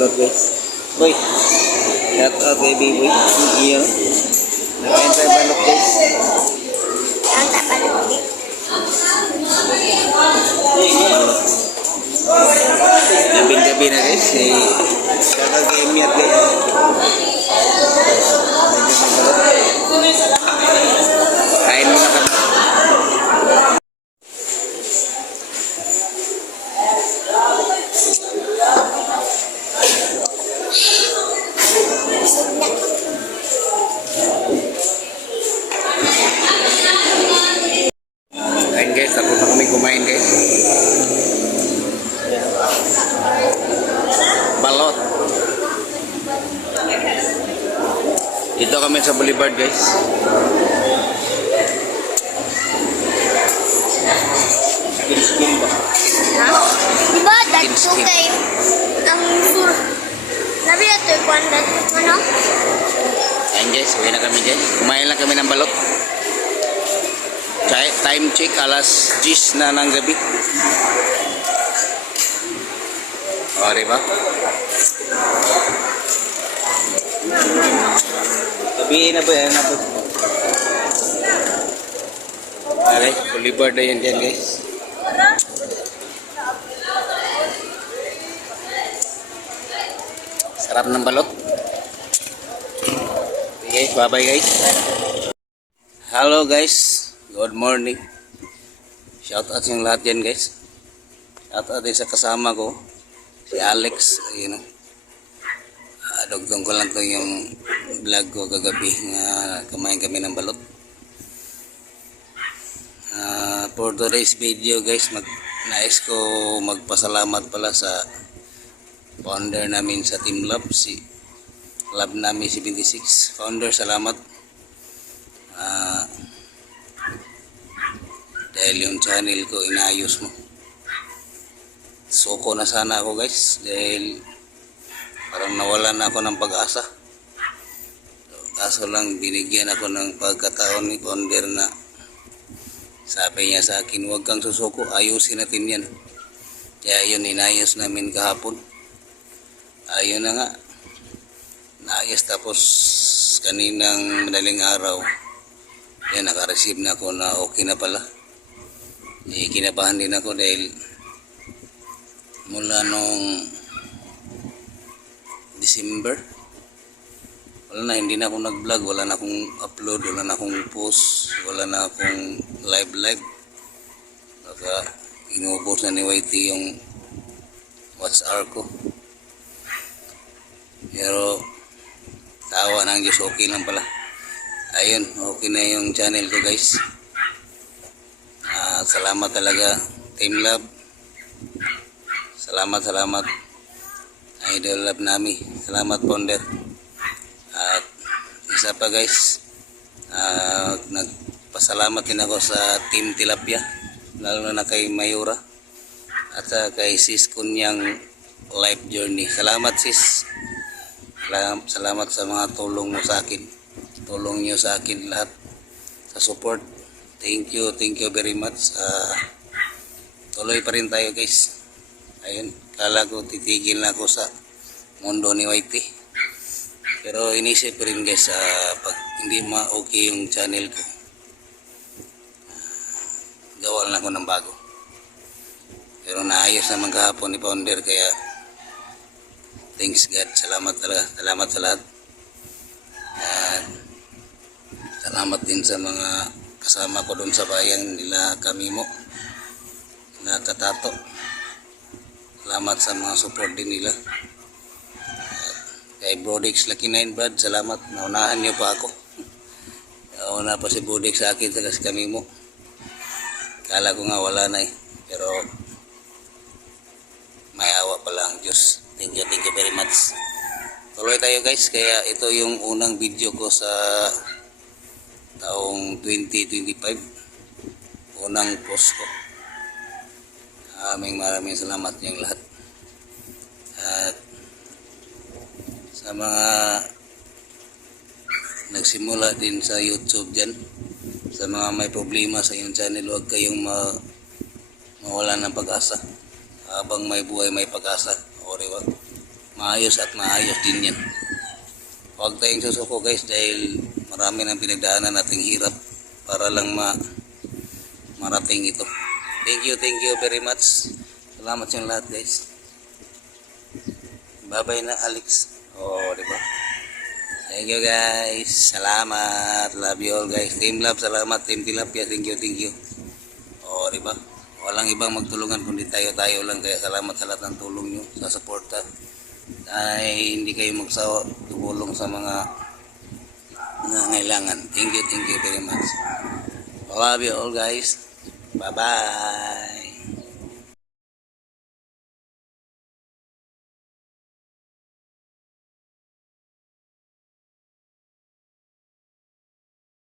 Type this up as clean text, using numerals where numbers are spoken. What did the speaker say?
balot guys. Boy, shout out kay Biboy. Iyo. Nakain tayo balot guys. Ang tapalog. Gabi-gabi na guys. Shout out kay Miat guys. Kain muna kami. Kain guys, tapos na kami kumain guys. Balot. Dito kami sa Boulevard guys. Skin ba? Ha? Diba, dagto Skin. kay ang sur. Labi na ito, kung ano? Ayan guys, uwi na kami guys. Kumain lang kami ng balot. Time check, alas 10 na ng gabi. O, diba? Gabi na ba yan? Okay, Boulevard na yan dyan guys. Sarap ng balot. Okay, bye-bye guys. Hello guys. Good morning. Shout out yung lahat yan guys. Shout out din sa kasama ko. Si Alex. Ayun o. Dugtong ko lang to yung vlog ko kagabi na kumain kami ng balot. For today's video guys, nais ko magpasalamat pala sa founder namin sa Team Lab, si Lab namin 76. Founder, salamat. Dahil yung channel ko inayos mo. Suko na sana ako guys dahil parang nawalan na ako ng pag-asa. Kaso lang binigyan ako ng pagkataon ni founder na sabi niya sa akin, huwag kang susuko, ayusin natin yan. Kaya yun, inayos namin kahapon. Ayun na nga, naayos. Tapos kaninang madaling araw, yan, naka-receive na ako na okay na pala. Kinabahan din ako dahil mula nung December, wala na, hindi na ako nag-vlog, wala na akong upload, wala na akong post, wala na akong live. Baka inubos na ni YT yung WhatsApp ko. Pero tawa ng Diyos, okay lang pala. Ayun, okay na yung channel ko guys. Salamat talaga Team Lab. Salamat Idol Lab nami. Salamat founder. At isa pa guys, nagpasalamat din ako sa Team Tilapia, lalo na kay Mayura at kay sis Kunyang life journey. Salamat sis. Salamat sa mga tulong mo sa akin. Tulong nyo sa akin lahat sa support. Thank you very much. Tuloy pa rin tayo guys. Ayun, kala ko titigil na ako sa mundo ni YT. Pero inisip ko rin guys, pag hindi ma-okay yung channel ko, gawa lang ako ng bago. Pero naayos naman kahapon ni founder, kaya thanks God. Salamat talaga. Salamat sa lahat. At salamat din sa mga kasama ko doon sa bayan nila Kamimo na Tatato. Salamat sa mga support din nila. Kay Brodix Lucky 9 Brad, salamat. Naunahan niyo pa ako. Nauna pa si Brodix sa akin sa Kamimo. Kala ko nga wala na eh. Pero may awa pala ang Diyos. Thank you very much. Tuloy tayo guys. Kaya ito yung unang video ko sa taong 2025. Unang post ko. Maraming salamat yung lahat. At sa mga nagsimula din sa YouTube dyan, sa mga may problema sa inyong channel, huwag kayong mawala ng pag-asa. Habang may buhay, may pag-asa. O diba? maayos at maayos din yan. Huwag tayong susuko guys dahil marami ng pinagdaanan nating hirap para lang marating ito. Thank you very much. Salamat sa lahat guys. Bye-bye na Alex. Oh, di ba? Thank you guys. Salamat. Love you all guys. Team Love, salamat. Team Tilapia, thank you. Oh, di ba? Walang ibang magtulungan kundi tayo lang. Kaya salamat sa lahat ng tulong nyo, sa suporta. Ay hindi kayo magsawa tumulong sa mga nangangailangan. Thank you very much. Love you all guys. Bye-bye.